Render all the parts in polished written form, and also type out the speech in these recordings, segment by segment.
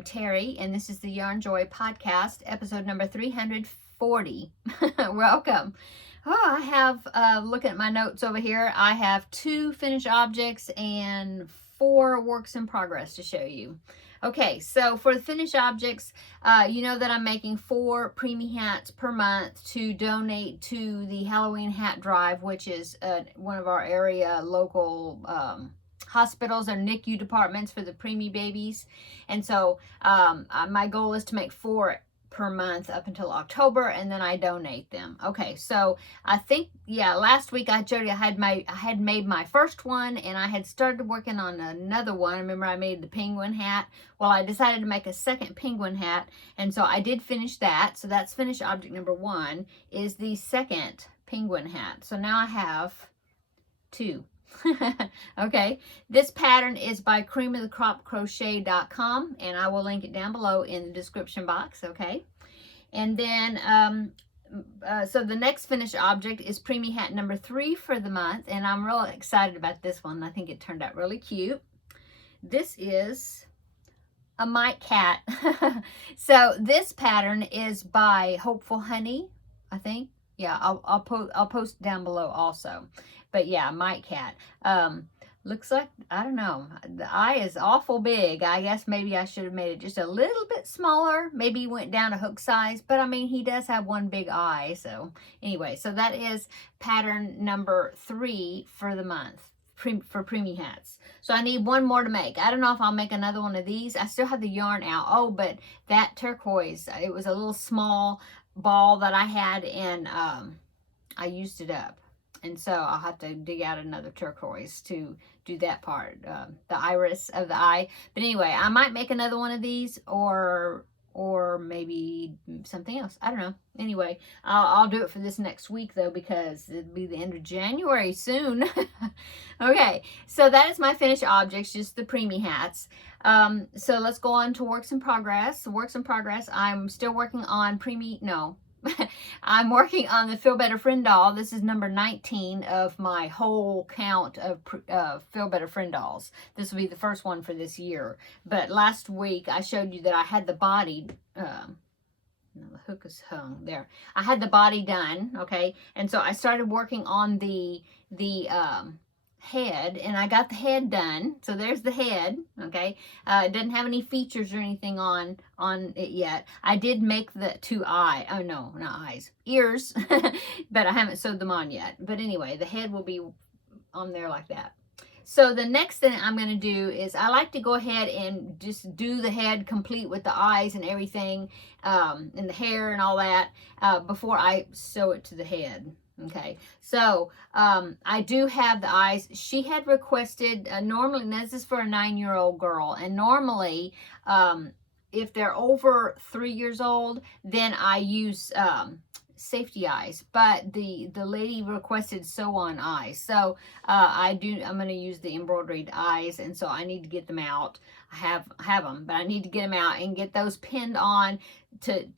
I'm Terry, and this is the Yarn Joy podcast, episode number 340. Welcome. Oh, I have, looking at my notes over here, I have 2 finished objects and 4 works in progress to show you. Okay, so for the finished objects, you know that I'm making 4 Preemie hats per month to donate to the Halloween hat drive, which is one of our area local hospitals or NICU departments for the preemie babies. And so my goal is to make 4 per month up until October, and then I donate them. Okay, so I think, yeah, last week I showed you I had made my first one, and I had started working on another one. Remember, I made the penguin hat. Well, I decided to make a second penguin hat, and so I did finish that. So that's finished object number 1 is the second penguin hat. So now I have 2. Okay, this pattern is by creamofthecropcrochet.com, and I will link it down below in the description box. Okay, and then so the next finished object is Preemie hat number 3 for the month, and I'm really excited about this one. I think it turned out really cute. This is a mite cat. So this pattern is by Hopeful Honey, I think. Yeah, I'll post down below also. But yeah, mite cat. Looks like, I don't know, the eye is awful big. I guess maybe I should have made it just a little bit smaller. Maybe went down to hook size, but I mean, he does have one big eye. So anyway, so that is pattern number 3 for the month for Preemie hats. So I need 1 more to make. I don't know if I'll make another one of these. I still have the yarn out. Oh, but that turquoise, it was a little small ball that I had, and I used it up. And so I'll have to dig out another turquoise to do that part, the iris of the eye. But anyway, I might make another one of these, or maybe something else. I don't know. Anyway, I'll do it for this next week, though, because it'll be the end of January soon. Okay, so that is my finished objects, just the Preemie hats. So let's go on to works in progress. Works in progress, I'm still working on Preemie, no. I'm working on the Feel Better Friend doll. This is number 19 of my whole count of Feel Better Friend dolls. This will be the first one for this year. But last week I showed you that I had the body, no, the hook is hung there. I had the body done, okay? And so I started working on the head, and I got the head done. So there's the head, okay? It doesn't have any features or anything on it yet. I did make the 2 eyes. Oh no, not eyes, ears, but I haven't sewed them on yet. But anyway, the head will be on there like that. So the next thing I'm going to do is I like to go ahead and just do the head complete with the eyes and everything, and the hair and all that, before I sew it to the head. Okay, so I do have the eyes. She had requested, normally, this is for a 9-year-old girl, and normally if they're over 3 years old, then I use safety eyes, but the lady requested sew-on eyes, so I'm going to use the embroidered eyes, and so I need to get them out. I have them, but I need to get them out and get those pinned on to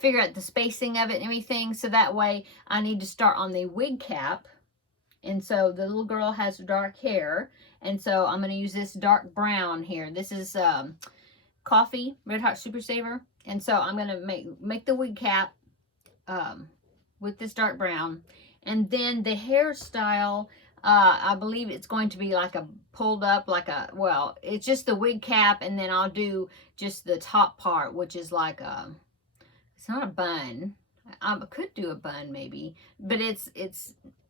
figure out the spacing of it and everything. So that way I need to start on the wig cap. And so the little girl has dark hair, and so I'm going to use this dark brown here. This is Coffee Red Hot Super Saver, and so I'm going to make the wig cap with this dark brown. And then the hairstyle, I believe it's going to be like a pulled up, like a, well, it's just the wig cap, and then I'll do just the top part, which is like a, it's not a bun. I could do a bun maybe, but it's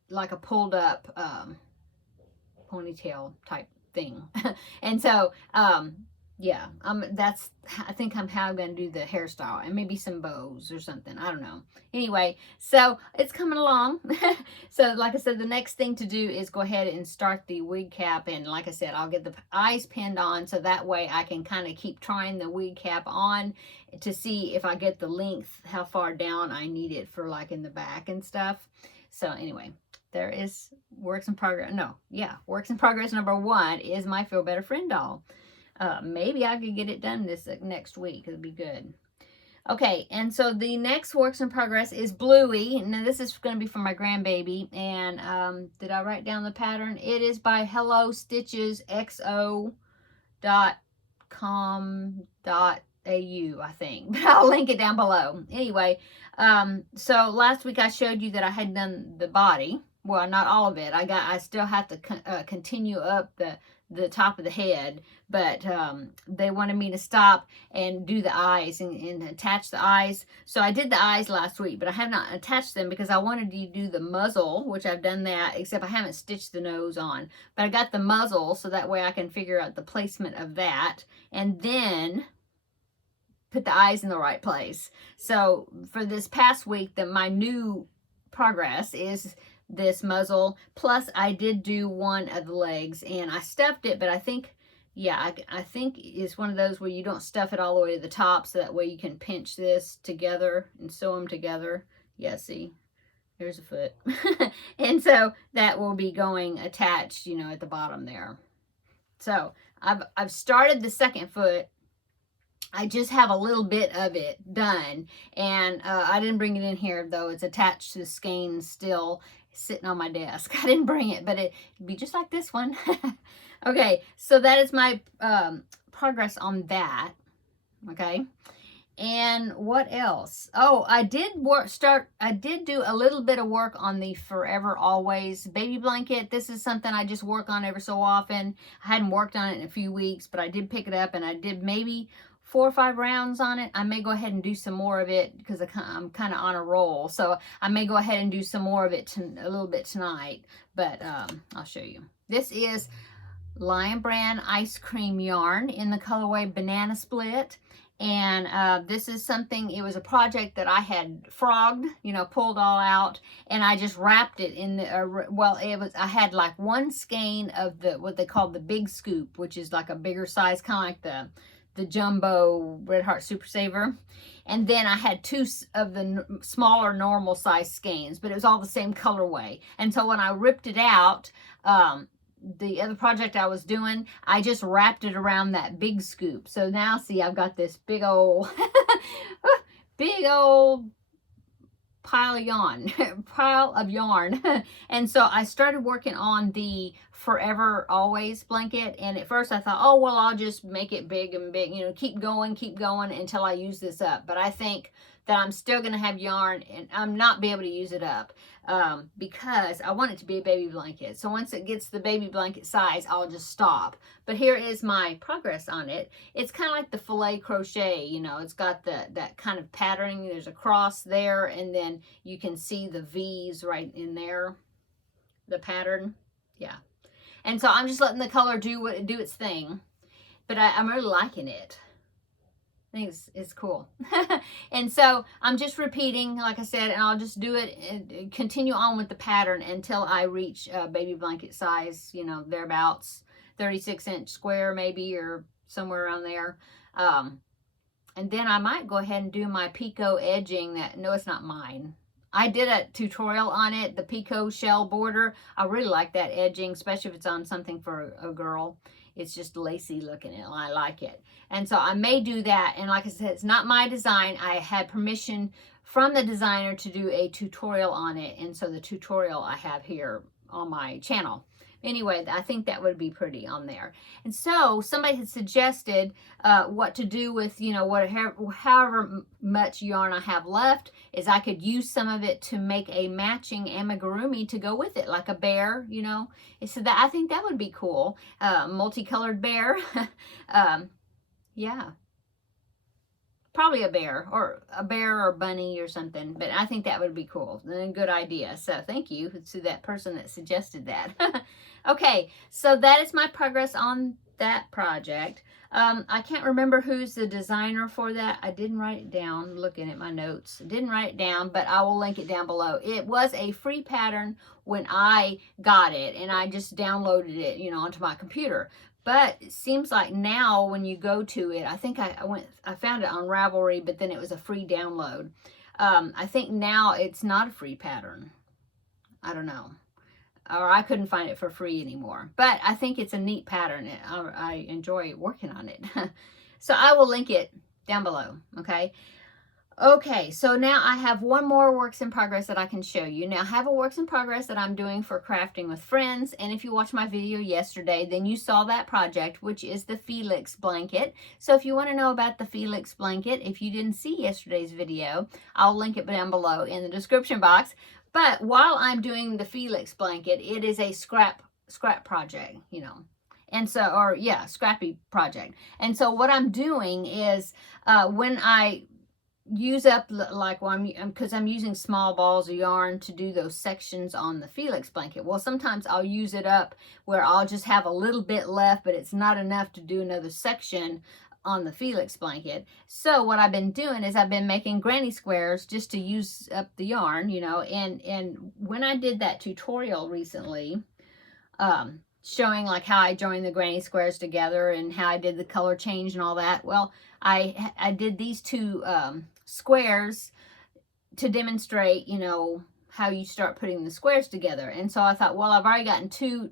like a pulled up ponytail type thing. And so yeah, I think how I'm going to do the hairstyle, and maybe some bows or something. I don't know. Anyway, so it's coming along. So like I said, the next thing to do is go ahead and start the wig cap. And like I said, I'll get the eyes pinned on, so that way I can kind of keep trying the wig cap on to see if I get the length, how far down I need it for, like in the back and stuff. So anyway, there is works in progress. No, yeah, works in progress number 1 is my Feel Better Friend doll. Maybe I could get it done this next week. It'll be good. Okay, and so the next works in progress is Bluey. Now this is going to be for my grandbaby. And did I write down the pattern? It is by Hello Stitches XO I think, but I'll link it down below. Anyway, so last week I showed you that I had done the body. Well, not all of it. I still have to continue up the top of the head, but they wanted me to stop and do the eyes and attach the eyes. So I did the eyes last week, but I have not attached them because I wanted to do the muzzle, which I've done that, except I haven't stitched the nose on. But I got the muzzle, so that way I can figure out the placement of that, and then put the eyes in the right place. So for this past week, my new progress is this muzzle, plus I did do one of the legs, and I stuffed it, but I think, yeah, I think it's one of those where you don't stuff it all the way to the top, so that way you can pinch this together and sew them together. Yeah, see, there's a foot. And so that will be going attached, you know, at the bottom there. So I've started the second foot. I just have a little bit of it done, and I didn't bring it in here, though. It's attached to the skein still, sitting on my desk. I didn't bring it, but it'd be just like this one. Okay, so that is my progress on that. Okay, and what else? Oh, I did do a little bit of work on the Forever Always baby blanket. This is something I just work on every so often. I hadn't worked on it in a few weeks, but I did pick it up, and I did maybe 4 or 5 rounds on it. I may go ahead and do some more of it because I'm kind of on a roll. So I may go ahead and do some more of it a little bit tonight. But I'll show you. This is Lion Brand Ice Cream Yarn in the colorway Banana Split. And this is something, it was a project that I had frogged, you know, pulled all out, and I just wrapped it in the, well, I had like one skein of what they call the Big Scoop, which is like a bigger size, kind of like the Jumbo Red Heart Super Saver. And then I had 2 of the smaller normal size skeins, but it was all the same colorway. And so when I ripped it out, the other project I was doing, I just wrapped it around that Big Scoop. So now see, I've got this big old pile of yarn. And so I started working on the Forever Always blanket, and at first I thought, oh well, I'll just make it big and big, you know, keep going until I use this up. But I think that I'm still going to have yarn, and I'm not be able to use it up because I want it to be a baby blanket. So once it gets the baby blanket size, I'll just stop. But here is my progress on it. It's kind of like the filet crochet, you know, it's got that kind of patterning. There's a cross there, and then you can see the V's right in there, the pattern. Yeah. And so I'm just letting the color do its thing, but I'm really liking it. I think it's cool. And so I'm just repeating, like I said, and I'll just do it and continue on with the pattern until I reach baby blanket size, you know, thereabouts, 36-inch square maybe, or somewhere around there. And then I might go ahead and do my picot edging. No, it's not mine. I did a tutorial on it, the picot shell border. I really like that edging, especially if it's on something for a girl. It's just lacy looking, and I like it. And so I may do that. And like I said, it's not my design. I had permission from the designer to do a tutorial on it. And so the tutorial I have here on my channel. Anyway, I think that would be pretty on there. And so somebody had suggested what to do with, you know, however much yarn I have left, is I could use some of it to make a matching amigurumi to go with it, like a bear, you know. So that, I think that would be cool. Multicolored bear. Yeah. Probably a bear or bunny or something, but I think that would be cool and a good idea. So thank you to that person that suggested that. Okay, so that is my progress on that project. I can't remember who's the designer for that. I didn't write it down, looking at my notes. Didn't write it down, but I will link it down below. It was a free pattern when I got it, and I just downloaded it, you know, onto my computer. But it seems like now when you go to it, I think I found it on Ravelry, but then it was a free download. I think now it's not a free pattern. I don't know. Or I couldn't find it for free anymore. But I think it's a neat pattern. I enjoy working on it. So I will link it down below, okay? Okay, so now I have one more works in progress that I can show you. Now I have a works in progress that I'm doing for crafting with friends, and if you watched my video yesterday, then you saw that project, which is the Felix blanket. So if you want to know about the Felix blanket, if you didn't see yesterday's video, I'll link it down below in the description box. But while I'm doing the Felix blanket, it is a scrap project, you know. And so, or yeah, scrappy project. And so what I'm doing is when I use up, like when because I'm using small balls of yarn to do those sections on the Felix blanket. Well, sometimes I'll use it up where I'll just have a little bit left, but it's not enough to do another section on the Felix blanket. So what I've been doing is I've been making granny squares just to use up the yarn, you know. And when I did that tutorial recently, showing like how I joined the granny squares together and how I did the color change and all that, well, I did these two squares to demonstrate, you know, how you start putting the squares together. And so I thought, well, I've already gotten two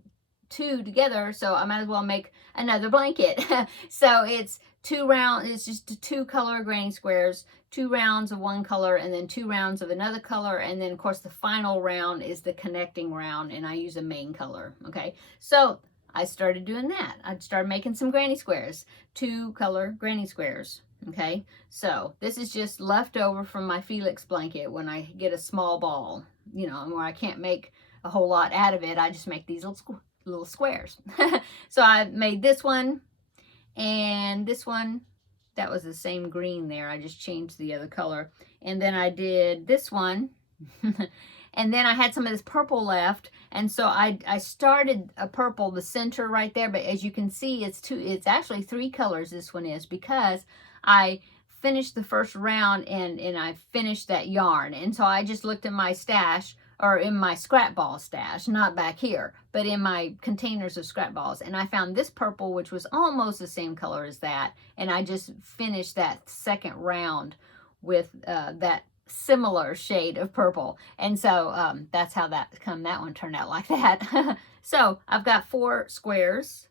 together, so I might as well make another blanket. So it's it's just two color granny squares, 2 rounds of one color and then 2 rounds of another color, and then of course the final round is the connecting round, and I use a main color. Okay, so I started doing that. I started making some granny squares, 2 color granny squares. Okay, so this is just left over from my Felix blanket when I get a small ball, you know, where I can't make a whole lot out of it. I just make these little squares. So I made this one and this one. That was the same green there. I just changed the other color. And then I did this one. And then I had some of this purple left, and so I started a purple, the center right there, but as you can see, it's actually 3 colors this one is, because I finished the first round and I finished that yarn. And so I just looked at my stash, or in my scrap ball stash, not back here, but in my containers of scrap balls, and I found this purple, which was almost the same color as that, and I just finished that second round with that similar shade of purple. And so that's how that one turned out like that. So I've got 4 squares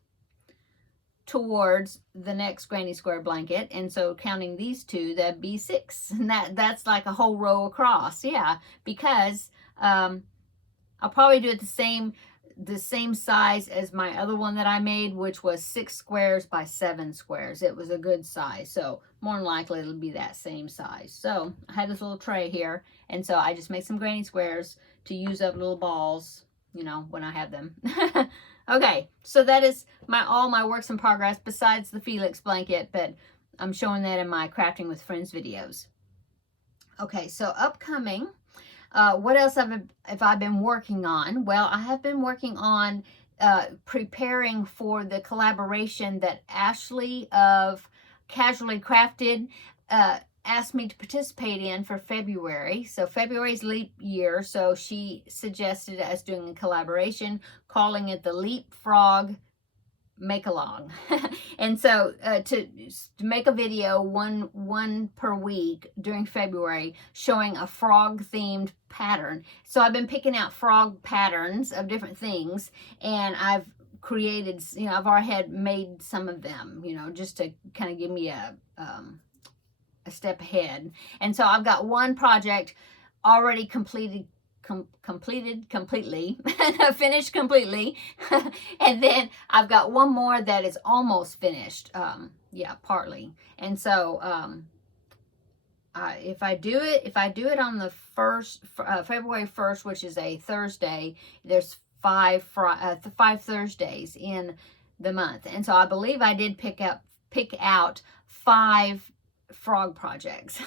towards the next granny square blanket, and so counting these 2, that'd be 6, and that's like a whole row across. Yeah, because I'll probably do it the same size as my other one that I made, which was 6 squares by 7 squares. It was a good size, so more than likely it'll be that same size. So I had this little tray here, and so I just make some granny squares to use up little balls, you know, when I have them. Okay, so that is all my works in progress besides the Felix blanket, but I'm showing that in my Crafting with Friends videos. Okay, so upcoming, what else have I been working on? Well, I have been working on preparing for the collaboration that Ashley of Casually Crafted asked me to participate in for February. So February's leap year, so she suggested us doing a collaboration, calling it the Leapfrog Make Along. And so to make a video one per week during February showing a frog themed pattern. So I've been picking out frog patterns of different things, and I've created, you know, I've already made some of them, you know, just to kind of give me a step ahead. And so I've got one project already completed completely, finished completely. And then I've got one more that is almost finished. Yeah, partly. And so if I do it on the February 1st, which is a Thursday, there's 5 Thursdays in the month. And so I believe I did pick out 5 frog projects.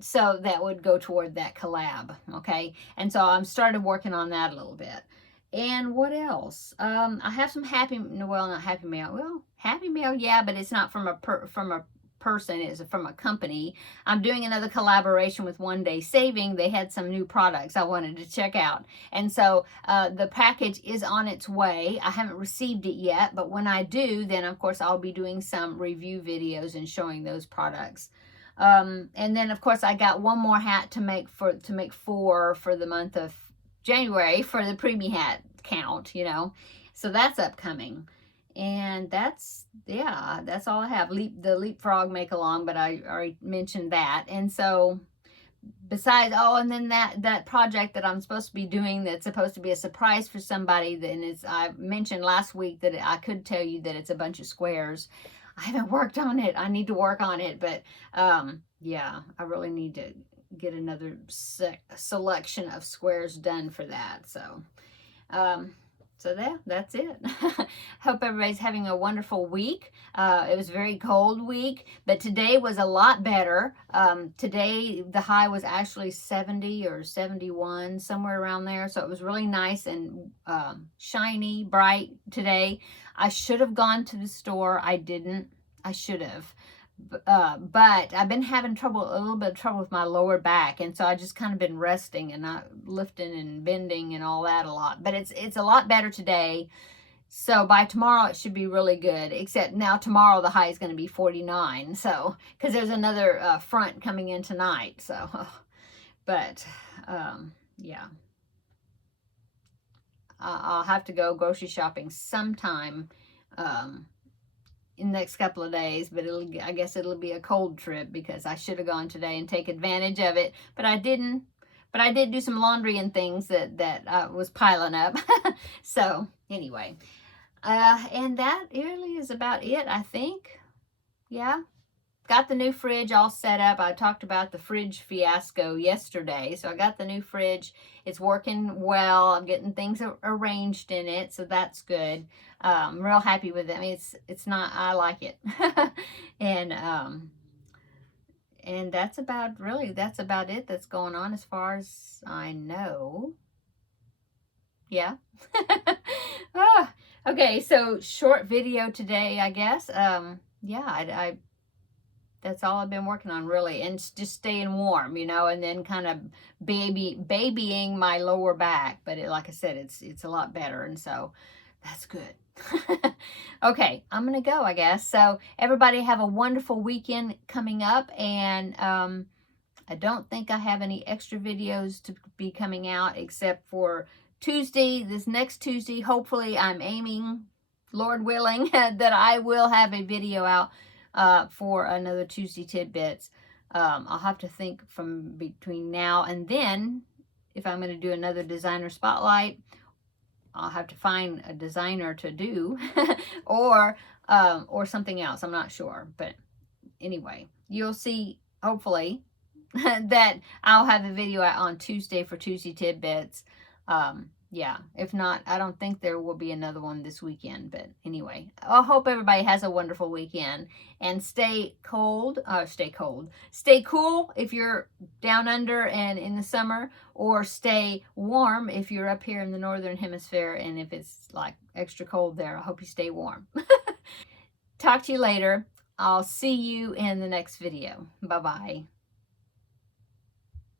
So that would go toward that collab. Okay, and so I'm started working on that a little bit. And what else? I have some not happy mail. Well, happy mail, yeah, but it's not from a person, it's from a company. I'm doing another collaboration with One Day Saving. They had some new products I wanted to check out, and so the package is on its way. I haven't received it yet, but when I do, then of course I'll be doing some review videos and showing those products. And then of course I got one more hat to make 4 for the month of January for the Preemie hat count, you know, so that's upcoming. And that's, yeah, that's all I have. The leapfrog make along, but I already mentioned that. And so besides, oh, and then that project that I'm supposed to be doing, that's supposed to be a surprise for somebody, then is, I mentioned last week that I could tell you that it's a bunch of squares. I haven't worked on it. I need to work on it, but yeah, I really need to get another selection of squares done for that. So um, so that's it. Hope everybody's having a wonderful week. It was a very cold week, but today was a lot better. Today the high was actually 70 or 71, somewhere around there. So it was really nice and shiny, bright today. I should have gone to the store. I didn't. I should have. But I've been having a little bit of trouble with my lower back, and so I just kind of been resting and not lifting and bending and all that a lot. But it's a lot better today. So by tomorrow it should be really good. Except now tomorrow the high is going to be 49. So because there's another front coming in tonight. So, but yeah, I'll have to go grocery shopping sometime. In the next couple of days, but I guess it'll be a cold trip because I should have gone today and take advantage of it, but I didn't. But I did do some laundry and things that was piling up. So anyway, and that really is about it, I think. Yeah. Got the new fridge all set up. I talked about the fridge fiasco yesterday. So I got the new fridge. It's working well. I'm getting things arranged in it. So that's good. I'm real happy with it. I mean, it's not, I like it. and that's about it that's going on as far as I know. Yeah. Okay. So short video today, I guess. Yeah, I that's all I've been working on, really, and just staying warm, and then kind of babying my lower back. But like I said, it's a lot better, and so that's good. Okay, I'm gonna go, I guess. So everybody have a wonderful weekend coming up, and I don't think I have any extra videos to be coming out except for Tuesday, this next Tuesday. Hopefully, I'm aiming, Lord willing, that I will have a video out for another Tuesday Tidbits. I'll have to think from between now and then if I'm going to do another designer spotlight. I'll have to find a designer to do or something else. I'm not sure, but anyway, you'll see, hopefully, that I'll have the video out on Tuesday for Tuesday Tidbits. Yeah, if not, I don't think there will be another one this weekend. But anyway, I hope everybody has a wonderful weekend, and stay cool if you're down under and in the summer, or stay warm if you're up here in the northern hemisphere, and if it's like extra cold there, I hope you stay warm. Talk to you later. I'll see you in the next video. Bye-bye.